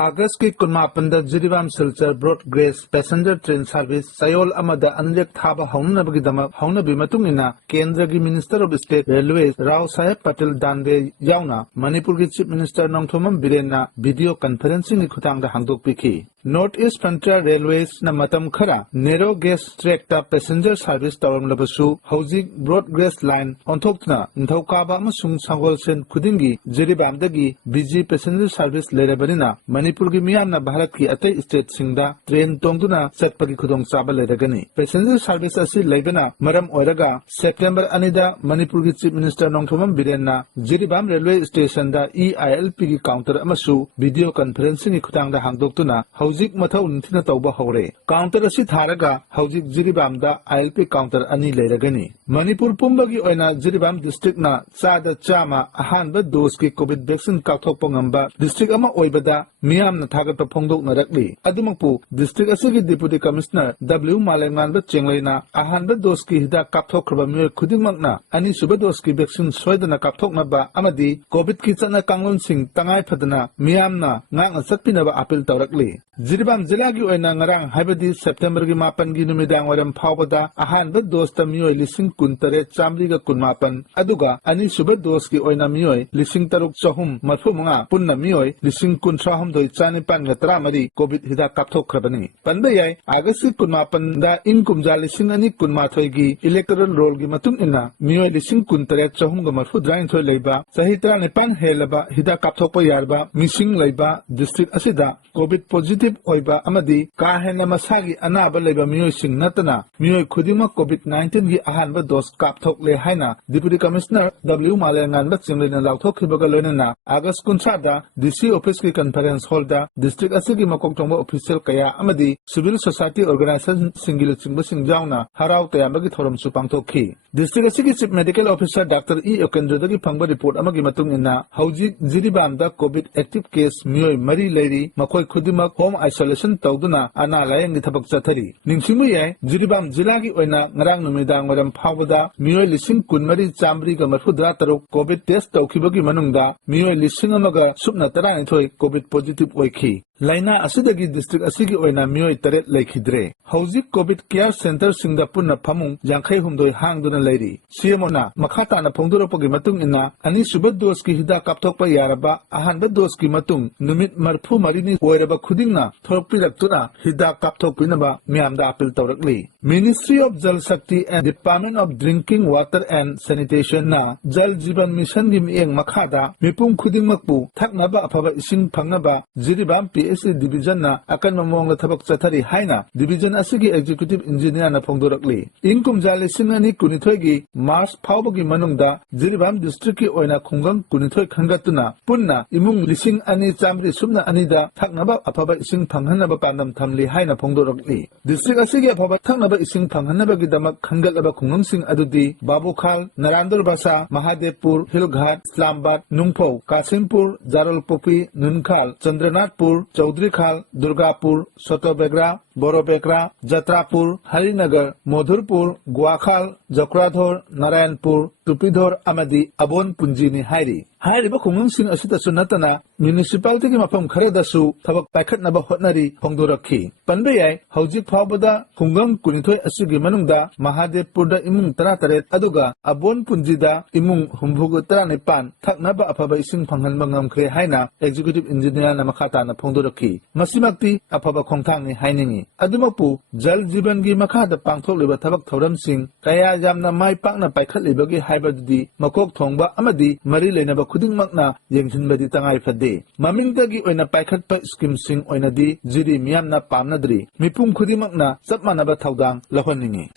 अगस्त की कुनमापन Jiribam Silchar broad gauge passenger train service सयोल अनरेक थाब हौनबी केंद्र की minister of state railway Rao Saheb Patel Danve याउना मणिपुर की chief minister Nongthombam Biren video conferencing की खुदांग हांगदोकपीखी। नॉर्थ ईस्ट फ्रंटियर रेलवेज मतम खरा narrow gauge track passenger service तौरमलबसु हौजिक ब्रॉड गेज लाइन ओंथोक्तना निथौकाबा अमसुंग संगोलसेन खुदिंगी जिरीबामदगी बिजी पैसेंजर सर्विस लेरबनिना मणिपुर की मियामना भारत की अतई स्टेट सिंगदा ट्रेन तोंगदुना चटपगी खुदोंचाबा लेरगनी। पैसेंजर सर्विस असि लेबना मरम ओइरगा सेप्टेम्बर 2 दा मणिपुर की चीफ मिनिस्टर नोंगथोमम बिरेनना जिरीबाम रेलवे स्टेशन दा EILP की काउंटर अमसु वीडियो कॉन्फ्रेंसिंग की खुदांग हांगदोक्तुना हौजिक मथौ निथिना तौबा हौरे। काउंटर असि थारगा हौजिक जिरीबामदा ILP काउंटर अनि लेरगनी। मणिपुर पुंबगी ओइना जिरीबाम डिस्ट्रिक्ट ना चादा चामा अहानबा डोज की कोविड वैक्सीन काथोकपा ngamba डिस्ट्रिक्ट अमा ओइबदा मियामना थागत फोंदोकनरकली। अदुमकपु डिस्ट्रिक्ट असि डिप्यूटी कमिश्नर W मालेंगानबा चेंगलेना अहानबा डोज की हिदा काथोकखरबा मियोय खुदिंगमकना अनि सुबा डोज की वैक्सीन सोयदना काथोकनबा अमदी कोविड की चना कांगलोनसिंग तंगाय फदना मियामना ngang चटपिनबा अपील तौरकली। जिरीबाम जिला की ओइना ngarang हाइबदी सेप्टेम्बर की 9 की नुमिदांग वरम फावबदा अहानबा डोज ता मियोय लिसिंग कुनतरे चामरीगा कुनमापन अदुगा अनि सुबा डोज की ओइना मियोय लिसिंग तरुक चहुम मरफुमंगा पुन्ना मियोय लिसिंग कुनथ्राहमदोय चानिपान गतरा मरी कोविड हिदा कापथोखरबनी। पनबे याय आगस्ट कुनमापन दा इन कुमजा लिसिंग अनि कुनमाथोय की इलेक्टोरल रोल की मतुंग इना मियोय लिसिंग कुनतरे चहुम ग मरफु द्राइनथोय लेबा सही 39 हेलबा हिदा कापथोकपा यारबा मिसिंग लेबा डिस्ट्रिक्ट असिदा कोविड पॉजिटिव ओइबा अमदी का हेना मसागी अनाबा लेबा मियोय सिंग नतना मियोय खुदिमा कोविड 19 की अहानबा डोज कापथोकले हाइना डिप्यूटी कमिश्नर W मालेंगानबा चिंगलेना लाउथोखिबगा लोइनना अगस्त 19 दा DC ऑफिस की कॉन्फ्रेंस हॉल दा डिस्ट्रिक्ट असि मकोक्तोंबा ऑफिशियल कया अमदी सिविल सोसाइटी ऑर्गेनाइजेशन सिंगिल चिंगबा सिंगजाउना हराव तयाबगी थोरमसु पांगथोखी। डिस्ट्रिक्ट असि की chief medical officer doctor E ओकेंद्रदगी फंगबा रिपोर्ट अमगी मतुंग इना हौजिक जिरीबामदा कोविड एक्टिव केस मियोय मरी लेरी मखोय खुदिमक होम आइसोलेशन तौदुना अना लायंगी थबक चथरी। निंगसिंगु याय जिरीबाम जिला की ओइना ngarang नुमिदांग वरम फावबदा मियोय लिसिंग कुनमरी चामरी ग मरफुद्रा तरुक कोविड टेस्ट तौखिबगी मनुंगदा मियोय लिसिंग अमगा सुपना 13 कोविड पॉजिटिव ओइखी। लाइना असुदगी डिस्ट्रिक्ट असुगी ओइना मियोय 3 लेखिद्रे। हौजिक कोविड केयर सेंटर सिंगदा पुन्ना फमुंग 52 हांगदुना लेरी। CMOना मखाताना फोंदोरपगी मतुंग इना अनि सुबा डोज की हिदा कापथोकपा यारबा अहानबा डोज की मतुंग नुमित मरफु मरिनी ओइरबा खुदिंगना थोरपिरक्तुना हिदा कापथोकपिनबा मियामदा अपील तौरकली। मिनिस्ट्री ऑफ जल शक्ति and department of drinking water and sanitation ना जल जीवन मिशन की मियेंग मखादा मिपुंग खुदिंगमकपु थकनबा अफबा इसिंग फंगनबा जिरीबाम PSC डिविजन ना अकन ममोंग थबक चथरी हाइना डिविजन असुगी एग्जीक्यूटिव इंजीनियर ना फोंदोरकली। इनकुम जालिसिंग अनि कुनिथोयगी मार्च फावबगी मनुंगदा जिरीबाम डिस्ट्रिक्ट की ओइना खुंगंग कुनिथोय खंगतुना पुन्ना इमुंग लिसिंग अनि चामरी सुमना अनिदा थकनबा अफबा इसिंग फंगनबा पांदम थमली हाइना फोंदोरकली। डिस्ट्रिक्ट असुगी अफबा थकनबा इसिंग फंगनबगीदमक खंगलबा खुंगंगसिंग अदुदी बाबूखाल नारायणपुरबासा महादेवपुर हिलघाट इस्लामाबाद नुंगफौ कासिमपुर जारलपोपी नुनखाल चंद्रनाथपुर चौधरीखाल दुर्गापुर सोतोबेगरा बोरोबेगरा जत्रापुर हरिनगर मधुरपुर गुआखाल जक्राधोर नारायणपुर तुपीधोर अमदी अबोन पुंजीनी हाइरी। हाइरिबा खुंगंगसिंग असितसु नतना म्युनिसिपालिटी की मफम खरेदसु थबक पाइखतनबा होटनरी फोंदोरखी। पनबे याय हौजिक फावबदा खुंगंग कुनिथोय असुगी मनुंगदा महादेवपुरदा इमुंग 13 अदुगा अबोन पुंजीदा इमुंग 39 थकनबा अफबा इसिंग फंगनबा ngamkhre हाइना एग्जीक्यूटिव इंजीनियर ना मखाताना फोंदोरखी। मसिमक्ति अफबा खोंथांगनि हाइनिंगी। अदुमकपु जल जीवन की मखादा पांगथोकलिबा थबक थौरमसिंग कया यामना माइ पाकना पाइखतलिबगी हाइबदुदी मकोक थोंगबा अमदी मरी लेनबा खुदिंगमकना येंगसिनबदी तंगाय फदे। ममिंगदगी ओइना पाइखतपा स्कीमसिंग ओइनादी जिरी मियामना पामनद्री मिपुंग खुदिंगमकना चपमानबा थौदांग लहोनिंगी।